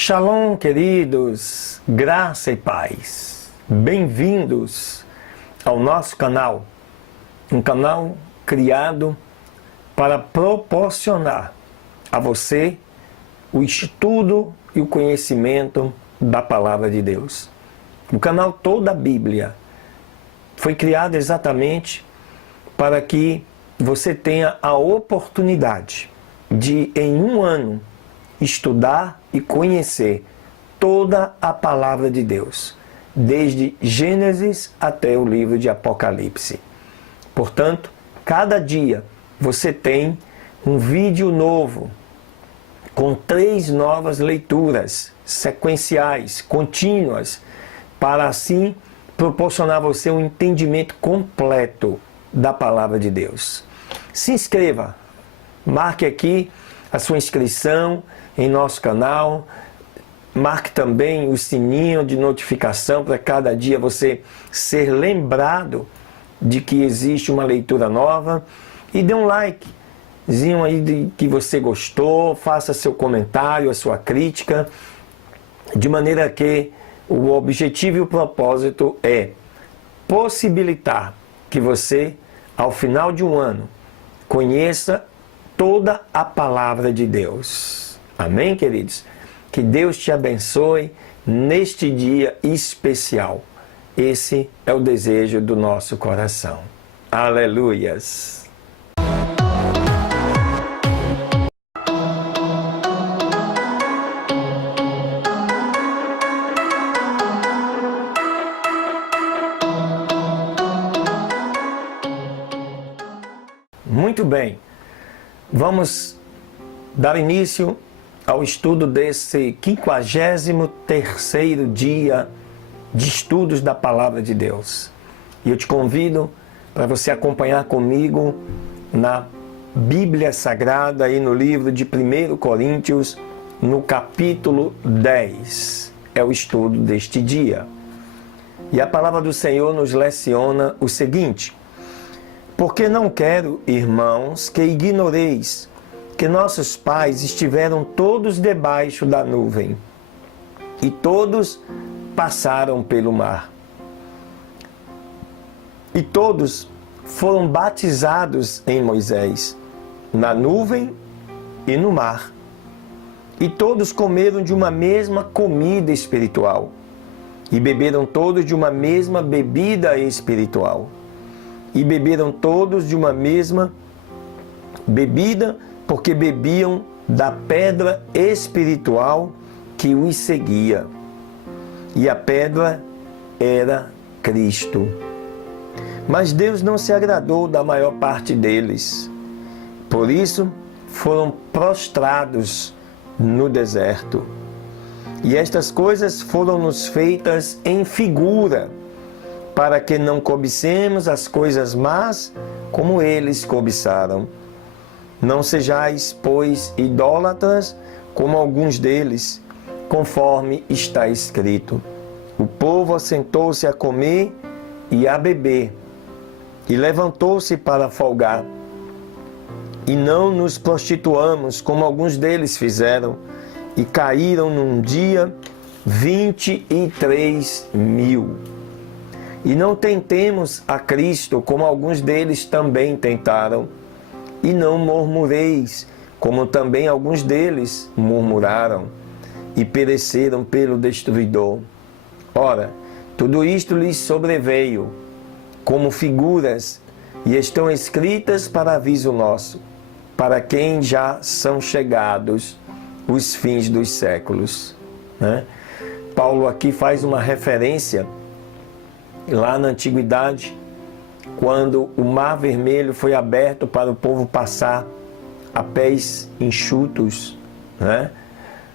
Shalom, queridos, graça e paz. Bem-vindos ao nosso canal, um canal criado para proporcionar a você o estudo e o conhecimento da Palavra de Deus. O canal Toda a Bíblia foi criado exatamente para que você tenha a oportunidade de, em um ano, estudar e conhecer toda a Palavra de Deus, desde Gênesis até o livro de Apocalipse. Portanto, cada dia você tem um vídeo novo, com 3 novas leituras sequenciais, contínuas, para assim proporcionar a você um entendimento completo da Palavra de Deus. Se inscreva, marque aqui a sua inscrição em nosso canal, marque também o sininho de notificação para cada dia você ser lembrado de que existe uma leitura nova e dê um likezinho aí de que você gostou, faça seu comentário, a sua crítica, de maneira que o objetivo e o propósito é possibilitar que você, ao final de um ano, conheça toda a Palavra de Deus. Amém, queridos? Que Deus te abençoe neste dia especial. Esse é o desejo do nosso coração. Aleluias! Muito bem, vamos dar início ao estudo desse 53º dia de estudos da Palavra de Deus. E eu te convido para você acompanhar comigo na Bíblia Sagrada e no livro de 1 Coríntios, no capítulo 10. É o estudo deste dia. E a palavra do Senhor nos leciona o seguinte: porque não quero, irmãos, que ignoreis que nossos pais estiveram todos debaixo da nuvem, e todos passaram pelo mar. E todos foram batizados em Moisés, na nuvem e no mar. E todos comeram de uma mesma comida espiritual, e beberam todos de uma mesma bebida espiritual. E beberam todos de uma mesma bebida, porque bebiam da pedra espiritual que os seguia. E a pedra era Cristo. Mas Deus não se agradou da maior parte deles. Por isso, foram prostrados no deserto. E estas coisas foram-nos feitas em figura, para que não cobicemos as coisas más como eles cobiçaram. Não sejais, pois, idólatras, como alguns deles, conforme está escrito. O povo assentou-se a comer e a beber, e levantou-se para folgar. E não nos prostituamos, como alguns deles fizeram, e caíram num dia 23.000. E não tentemos a Cristo, como alguns deles também tentaram. E não murmureis, como também alguns deles murmuraram, e pereceram pelo destruidor. Ora, tudo isto lhes sobreveio, como figuras, e estão escritas para aviso nosso, para quem já são chegados os fins dos séculos. Paulo aqui faz uma referência lá na antiguidade, quando o Mar Vermelho foi aberto para o povo passar a pés enxutos,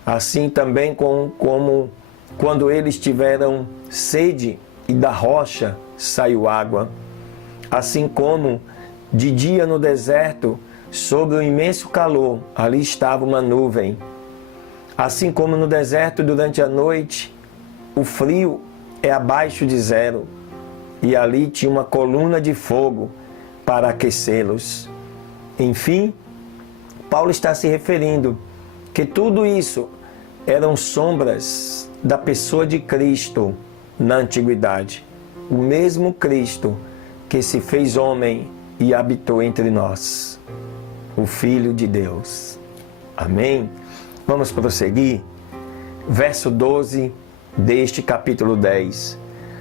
Assim também como quando eles tiveram sede e da rocha saiu água. Assim como de dia no deserto, sob o imenso calor, ali estava uma nuvem. Assim como no deserto durante a noite, o frio é abaixo de 0. E ali tinha uma coluna de fogo para aquecê-los. Enfim, Paulo está se referindo que tudo isso eram sombras da pessoa de Cristo na antiguidade. O mesmo Cristo que se fez homem e habitou entre nós, o Filho de Deus. Amém? Vamos prosseguir. Verso 12 deste capítulo 10.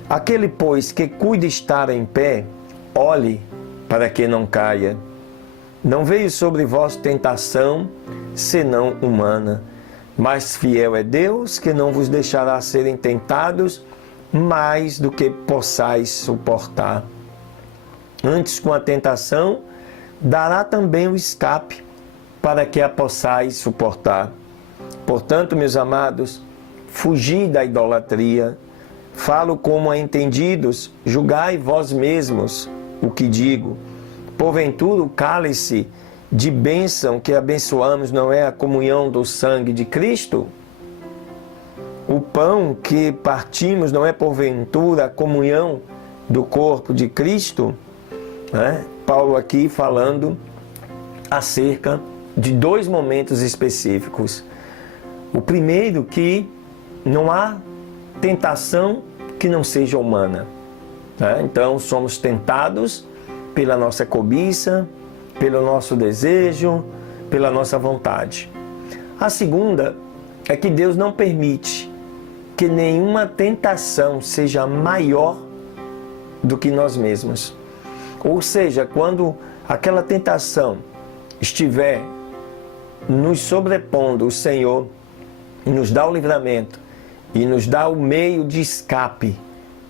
Aquele, pois, que cuida estar em pé, olhe para que não caia. Não veio sobre vós tentação, senão humana, mas fiel é Deus, que não vos deixará serem tentados mais do que possais suportar. Antes, com a tentação, dará também o escape, para que a possais suportar. Portanto, meus amados, fugi da idolatria. Falo como a entendidos, julgai vós mesmos o que digo. Porventura o cálice de bênção que abençoamos não é a comunhão do sangue de Cristo? O pão que partimos não é porventura a comunhão do corpo de Cristo? Paulo aqui falando acerca de dois momentos específicos. O primeiro, que não há tentação que não seja humana. Então somos tentados pela nossa cobiça, pelo nosso desejo, pela nossa vontade. A segunda é que Deus não permite que nenhuma tentação seja maior do que nós mesmos. Ou seja, quando aquela tentação estiver nos sobrepondo, o Senhor nos dá o livramento e nos dá o meio de escape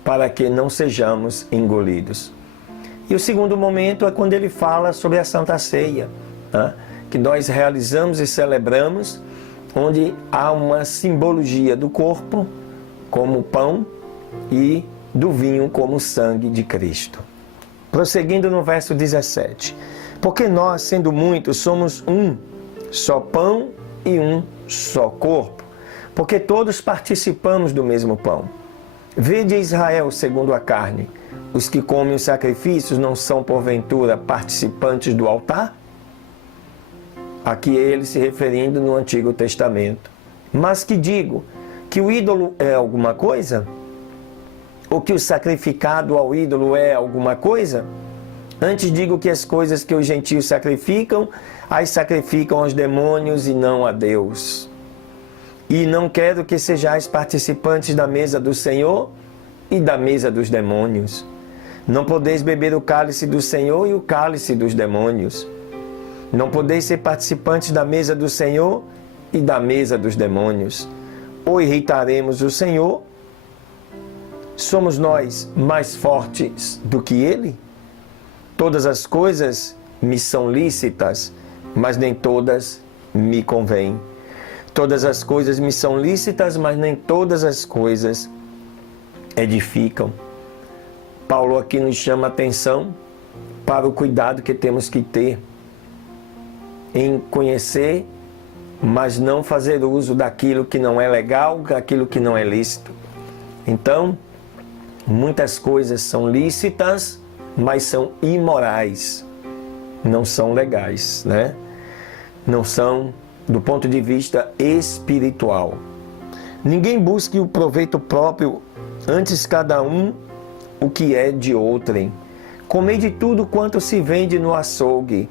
para que não sejamos engolidos. E o segundo momento é quando ele fala sobre a Santa Ceia, que nós realizamos e celebramos, onde há uma simbologia do corpo como pão e do vinho como sangue de Cristo. Prosseguindo no verso 17. Porque nós, sendo muitos, somos um só pão e um só corpo, porque todos participamos do mesmo pão. Vede Israel segundo a carne. Os que comem os sacrifícios não são, porventura, participantes do altar? Aqui ele se referindo no Antigo Testamento. Mas que digo, que o ídolo é alguma coisa? Ou que o sacrificado ao ídolo é alguma coisa? Antes digo que as coisas que os gentios sacrificam, as sacrificam aos demônios e não a Deus. E não quero que sejais participantes da mesa do Senhor e da mesa dos demônios. Não podeis beber o cálice do Senhor e o cálice dos demônios. Não podeis ser participantes da mesa do Senhor e da mesa dos demônios. Ou irritaremos o Senhor? Somos nós mais fortes do que Ele? Todas as coisas me são lícitas, mas nem todas me convêm. Todas as coisas me são lícitas, mas nem todas as coisas edificam. Paulo aqui nos chama a atenção para o cuidado que temos que ter em conhecer, mas não fazer uso daquilo que não é legal, daquilo que não é lícito. Então, muitas coisas são lícitas, mas são imorais, não são legais, Não são do ponto de vista espiritual. Ninguém busque o proveito próprio, antes cada um o que é de outrem. Comei de tudo quanto se vende no açougue,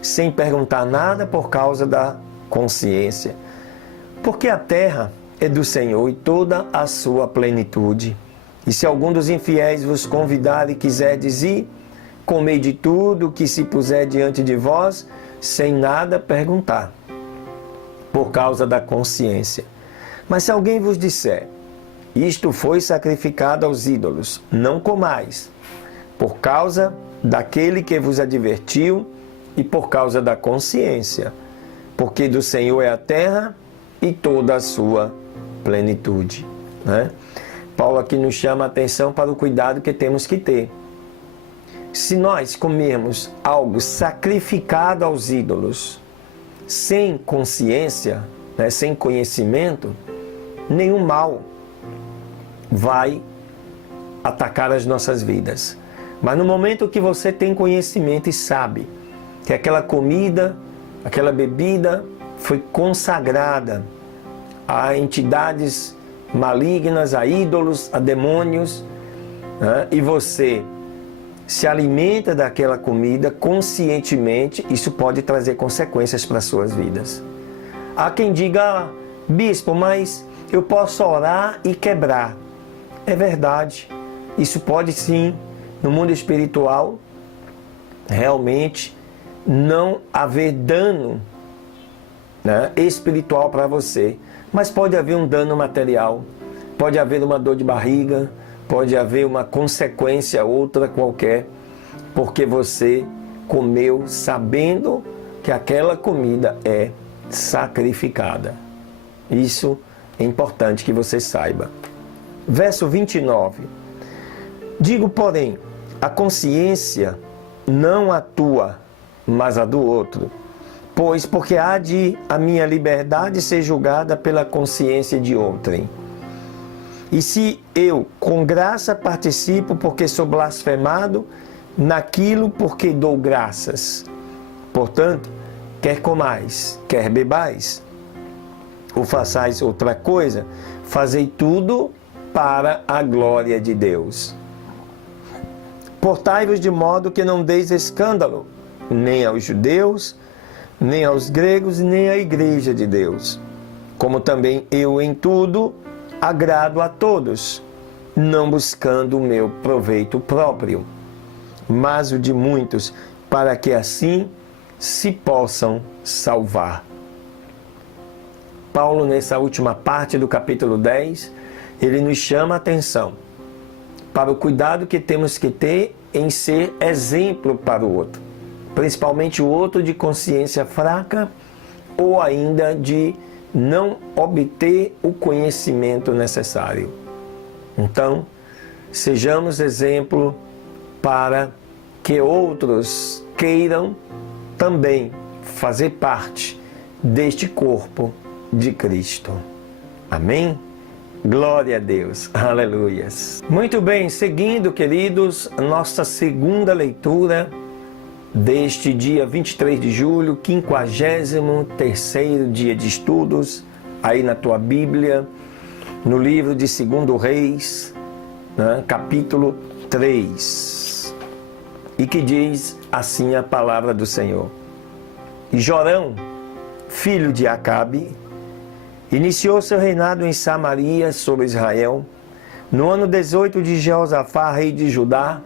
sem perguntar nada por causa da consciência. Porque a terra é do Senhor e toda a sua plenitude. E se algum dos infiéis vos convidar e quiserdes ir, comei de tudo que se puser diante de vós, sem nada perguntar, por causa da consciência. Mas se alguém vos disser, isto foi sacrificado aos ídolos, não comais, por causa daquele que vos advertiu e por causa da consciência, porque do Senhor é a terra e toda a sua plenitude. Paulo aqui nos chama a atenção para o cuidado que temos que ter. Se nós comermos algo sacrificado aos ídolos, sem consciência, sem conhecimento, nenhum mal vai atacar as nossas vidas. Mas no momento que você tem conhecimento e sabe que aquela comida, aquela bebida foi consagrada a entidades malignas, a ídolos, a demônios, né? E você se alimenta daquela comida conscientemente, isso pode trazer consequências para as suas vidas. Há quem diga, bispo, mas eu posso orar e quebrar. É verdade, isso pode sim, no mundo espiritual, realmente não haver dano, né, espiritual para você, mas pode haver um dano material, pode haver uma dor de barriga, pode haver uma consequência outra qualquer, porque você comeu sabendo que aquela comida é sacrificada. Isso é importante que você saiba. Verso 29. Digo, porém, a consciência não a tua, mas a do outro. Pois porque há de a minha liberdade ser julgada pela consciência de outrem. E se eu, com graça, participo porque sou blasfemado, naquilo porque dou graças. Portanto, quer comais, quer bebais, ou façais outra coisa, fazei tudo para a glória de Deus. Portai-vos de modo que não deis escândalo, nem aos judeus, nem aos gregos, nem à igreja de Deus. Como também eu em tudo agrado a todos, não buscando o meu proveito próprio, mas o de muitos, para que assim se possam salvar. Paulo, nessa última parte do capítulo 10, ele nos chama a atenção para o cuidado que temos que ter em ser exemplo para o outro, principalmente o outro de consciência fraca ou ainda de não obter o conhecimento necessário. Então, sejamos exemplo para que outros queiram também fazer parte deste corpo de Cristo. Amém? Glória a Deus. Aleluias. Muito bem, seguindo, queridos, nossa segunda leitura deste dia 23 de julho, 53º dia de estudos, aí na tua Bíblia, no livro de 2 Reis, né, capítulo 3, e que diz assim a palavra do Senhor. E Jorão, filho de Acabe, iniciou seu reinado em Samaria sobre Israel, no ano 18 de Jeosafá, rei de Judá,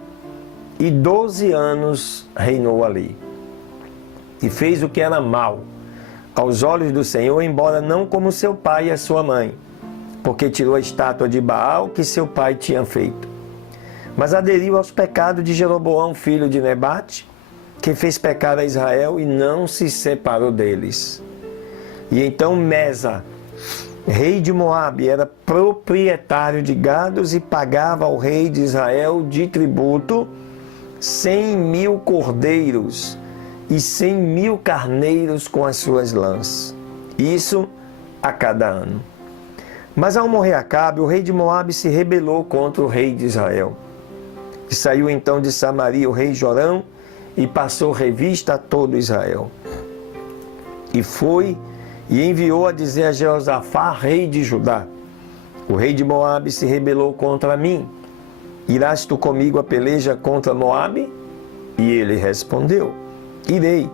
e 12 anos reinou ali. E fez o que era mal aos olhos do Senhor, embora não como seu pai e a sua mãe, porque tirou a estátua de Baal que seu pai tinha feito. Mas aderiu aos pecados de Jeroboão, filho de Nebate, que fez pecar a Israel e não se separou deles. E então Mesa, rei de Moabe, era proprietário de gados e pagava ao rei de Israel de tributo 100.000 cordeiros e 100.000 carneiros com as suas lãs. Isso a cada ano. Mas ao morrer Acabe, o rei de Moabe se rebelou contra o rei de Israel. E saiu então de Samaria o rei Jorão e passou revista a todo Israel. E foi e enviou a dizer a Jeosafá, rei de Judá: o rei de Moabe se rebelou contra mim. Irás tu comigo a peleja contra Moabe? E ele respondeu: irei,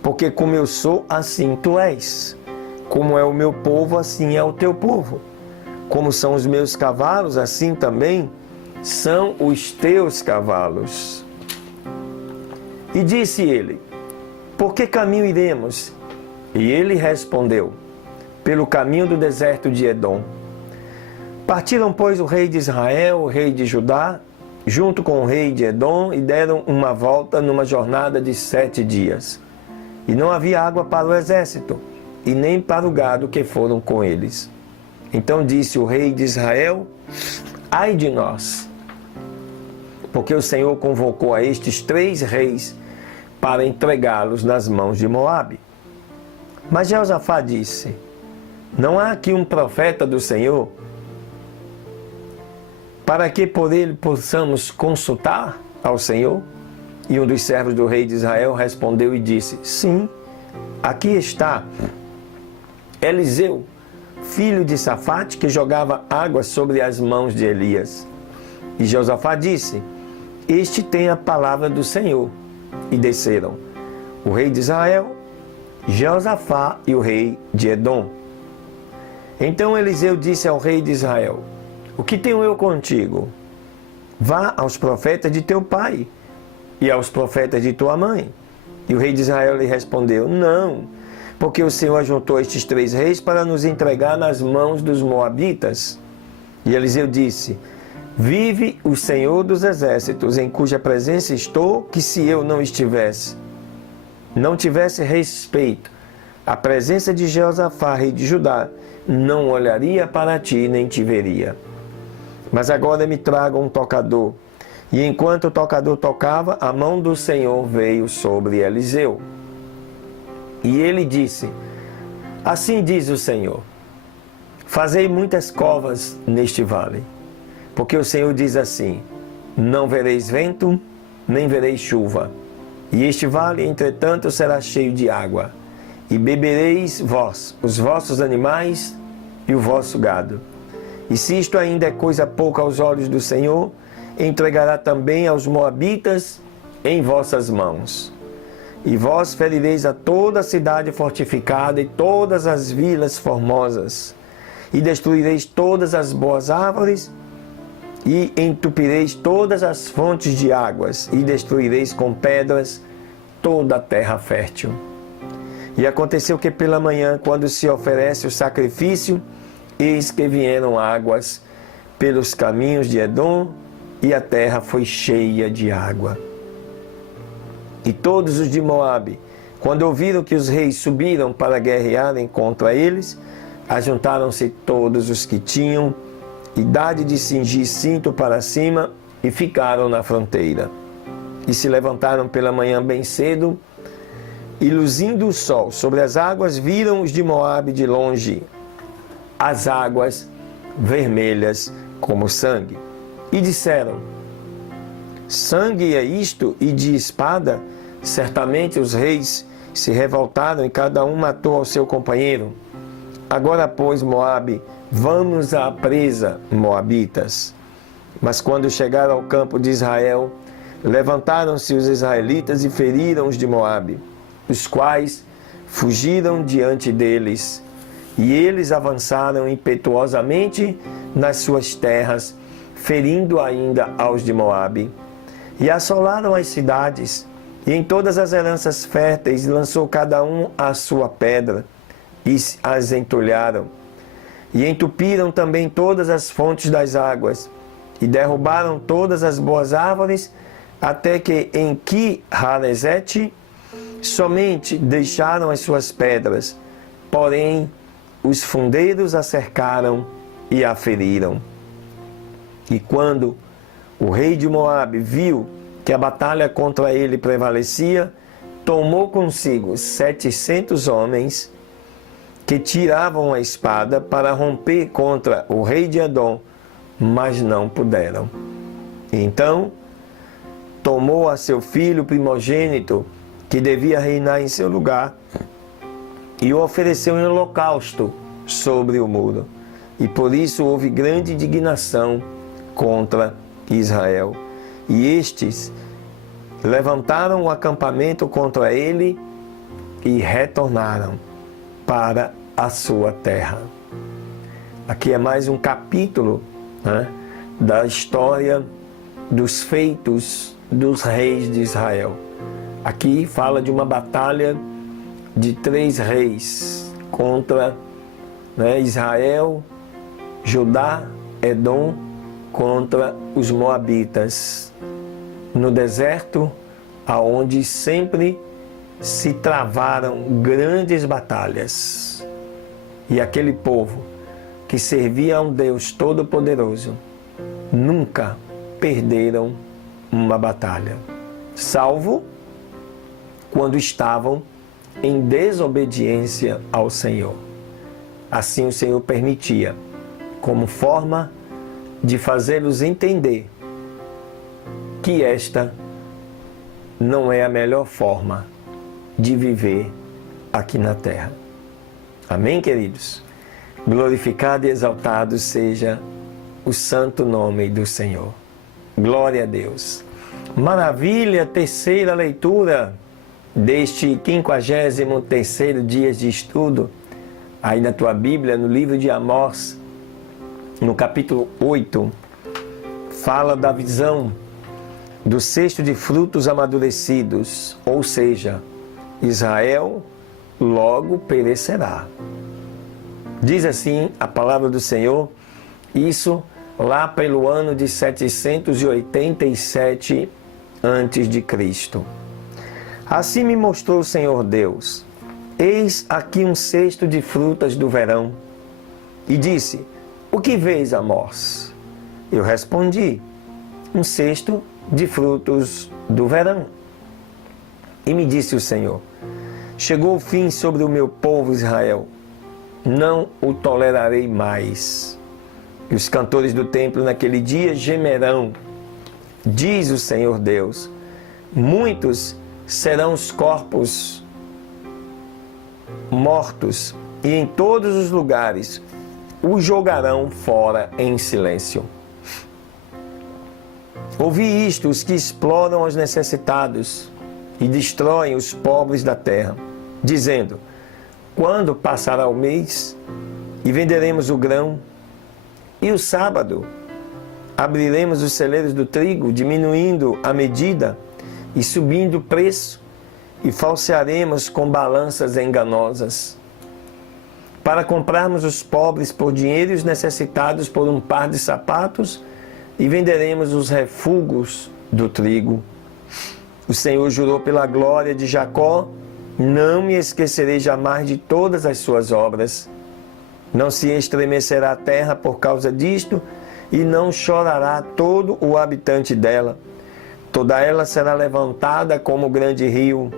porque como eu sou, assim tu és. Como é o meu povo, assim é o teu povo. Como são os meus cavalos, assim também são os teus cavalos. E disse ele: por que caminho iremos? E ele respondeu: pelo caminho do deserto de Edom. Partiram, pois, o rei de Israel, o rei de Judá, junto com o rei de Edom, e deram uma volta numa jornada de 7 dias. E não havia água para o exército, e nem para o gado que foram com eles. Então disse o rei de Israel: ai de nós, porque o Senhor convocou a estes 3 reis para entregá-los nas mãos de Moabe. Mas Jeosafá disse: não há aqui um profeta do Senhor, para que por ele possamos consultar ao Senhor? E um dos servos do rei de Israel respondeu e disse: sim, aqui está Eliseu, filho de Safate, que jogava água sobre as mãos de Elias. E Josafá disse: este tem a palavra do Senhor. E desceram o rei de Israel, Josafá e o rei de Edom. Então Eliseu disse ao rei de Israel: o que tenho eu contigo? Vá aos profetas de teu pai e aos profetas de tua mãe. E o rei de Israel lhe respondeu: não, porque o Senhor ajuntou estes 3 reis para nos entregar nas mãos dos moabitas. E Eliseu disse: vive o Senhor dos exércitos, em cuja presença estou, que se eu não tivesse respeito à presença de Josafá, rei de Judá, não olharia para ti, nem te veria. Mas agora me traga um tocador. E enquanto o tocador tocava, a mão do Senhor veio sobre Eliseu. E ele disse: assim diz o Senhor, fazei muitas covas neste vale. Porque o Senhor diz assim: não vereis vento, nem vereis chuva. E este vale, entretanto, será cheio de água. E bebereis vós, os vossos animais e o vosso gado. E se isto ainda é coisa pouca aos olhos do Senhor, entregará também aos moabitas em vossas mãos. E vós ferireis a toda a cidade fortificada e todas as vilas formosas. E destruireis todas as boas árvores, e entupireis todas as fontes de águas, e destruireis com pedras toda a terra fértil. E aconteceu que pela manhã, quando se oferece o sacrifício, eis que vieram águas pelos caminhos de Edom, e a terra foi cheia de água. E todos os de Moabe, quando ouviram que os reis subiram para guerrearem contra eles, ajuntaram-se todos os que tinham idade de cingir cinto para cima, e ficaram na fronteira. E se levantaram pela manhã bem cedo, e luzindo o sol sobre as águas, viram os de Moabe de longe, as águas vermelhas como sangue. E disseram: sangue é isto, e de espada? Certamente os reis se revoltaram, e cada um matou ao seu companheiro. Agora, pois, Moabe, vamos à presa, moabitas. Mas quando chegaram ao campo de Israel, levantaram-se os israelitas e feriram os de Moabe, os quais fugiram diante deles. E eles avançaram impetuosamente nas suas terras, ferindo ainda aos de Moabe. E assolaram as cidades, e em todas as heranças férteis lançou cada um a sua pedra, e as entulharam. E entupiram também todas as fontes das águas, e derrubaram todas as boas árvores, até que em Ki-Haresete somente deixaram as suas pedras, porém os fundeiros a cercaram e a feriram. E quando o rei de Moabe viu que a batalha contra ele prevalecia, tomou consigo 700 homens que tiravam a espada para romper contra o rei de Edom, mas não puderam. Então tomou a seu filho primogênito, que devia reinar em seu lugar, e o ofereceu em holocausto sobre o muro. E por isso houve grande indignação contra Israel. E estes levantaram o acampamento contra ele e retornaram para a sua terra. Aqui é mais um capítulo, né, da história dos feitos dos reis de Israel. Aqui fala de uma batalha de 3 reis contra, né, Israel, Judá, Edom, contra os moabitas, no deserto, aonde sempre se travaram grandes batalhas. E aquele povo que servia a um Deus Todo-Poderoso nunca perderam uma batalha, salvo quando estavam em desobediência ao Senhor. Assim o Senhor permitia, como forma de fazê-los entender que esta não é a melhor forma de viver aqui na terra. Amém, queridos? Glorificado e exaltado seja o santo nome do Senhor. Glória a Deus. Maravilha, terceira leitura deste 53º dia de estudo, aí na tua Bíblia, no livro de Amós, no capítulo 8, fala da visão do cesto de frutos amadurecidos, ou seja, Israel logo perecerá. Diz assim a palavra do Senhor, isso lá pelo ano de 787 a.C. Assim me mostrou o Senhor Deus, eis aqui um cesto de frutas do verão. E disse, o que vês, Amós? Eu respondi, um cesto de frutos do verão. E me disse o Senhor, chegou o fim sobre o meu povo Israel, não o tolerarei mais. E os cantores do templo naquele dia gemerão, diz o Senhor Deus, muitos serão os corpos mortos, e em todos os lugares os jogarão fora em silêncio. Ouvi isto, os que exploram os necessitados e destroem os pobres da terra, dizendo, quando passará o mês e venderemos o grão, e o sábado abriremos os celeiros do trigo, diminuindo a medida e subindo o preço, e falsearemos com balanças enganosas, para comprarmos os pobres por dinheiro e os necessitados por um par de sapatos, e venderemos os refugos do trigo. O Senhor jurou pela glória de Jacó, não me esquecerei jamais de todas as suas obras. Não se estremecerá a terra por causa disto, e não chorará todo o habitante dela. Toda ela será levantada como grande rio,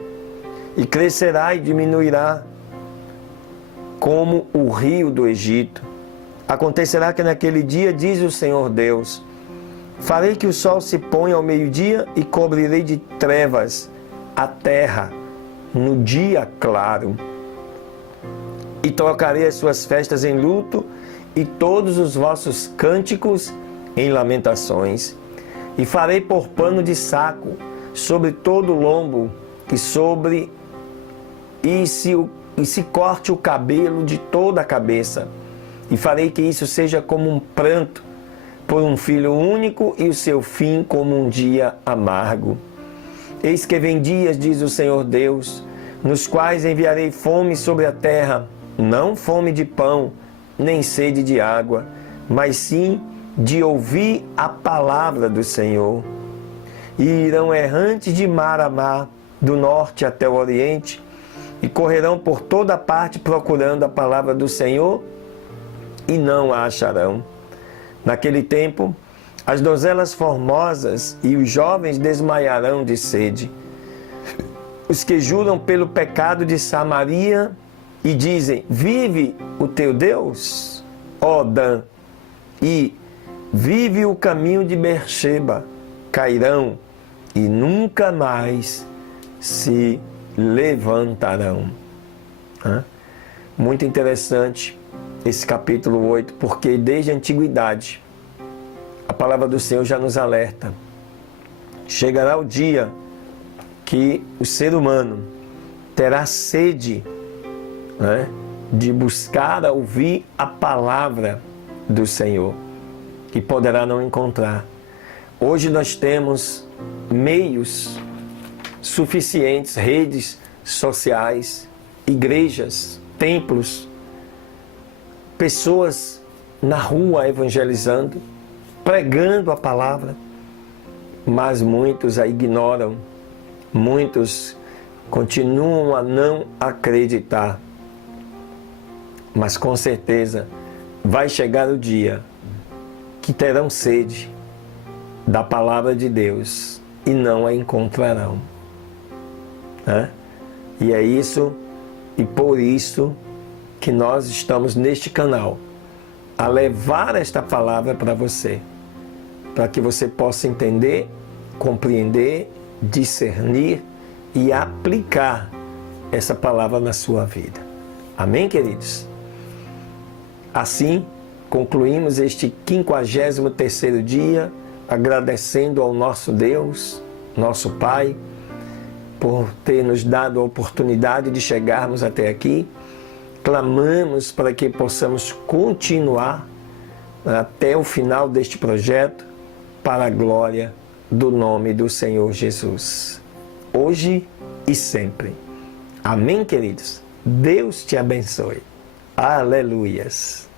e crescerá e diminuirá como o rio do Egito. Acontecerá que naquele dia, diz o Senhor Deus, farei que o sol se ponha ao meio-dia e cobrirei de trevas a terra no dia claro. E trocarei as suas festas em luto e todos os vossos cânticos em lamentações. E farei por pano de saco sobre todo o lombo e se corte o cabelo de toda a cabeça. E farei que isso seja como um pranto por um filho único e o seu fim como um dia amargo. Eis que vem dias, diz o Senhor Deus, nos quais enviarei fome sobre a terra, não fome de pão, nem sede de água, mas sim de ouvir a palavra do Senhor. E irão errantes de mar a mar, do norte até o oriente, e correrão por toda parte procurando a palavra do Senhor, e não a acharão. Naquele tempo, as donzelas formosas e os jovens desmaiarão de sede. Os que juram pelo pecado de Samaria e dizem, vive o teu Deus, ó Dan, e vive o caminho de Beersheba, cairão e nunca mais se levantarão. Muito interessante esse capítulo 8, porque desde a antiguidade a palavra do Senhor já nos alerta. Chegará o dia que o ser humano terá sede, de buscar ouvir a palavra do Senhor, e poderá não encontrar. Hoje nós temos meios suficientes, redes sociais, igrejas, templos, pessoas na rua evangelizando, pregando a palavra, mas muitos a ignoram, muitos continuam a não acreditar. Mas com certeza vai chegar o dia que terão sede da palavra de Deus e não a encontrarão. E é isso, e por isso que nós estamos neste canal, a levar esta palavra para você, para que você possa entender, compreender, discernir e aplicar essa palavra na sua vida. Amém, queridos? Assim, concluímos este 53º dia, agradecendo ao nosso Deus, nosso Pai, por ter nos dado a oportunidade de chegarmos até aqui. Clamamos para que possamos continuar até o final deste projeto, para a glória do nome do Senhor Jesus, hoje e sempre. Amém, queridos? Deus te abençoe. Aleluias.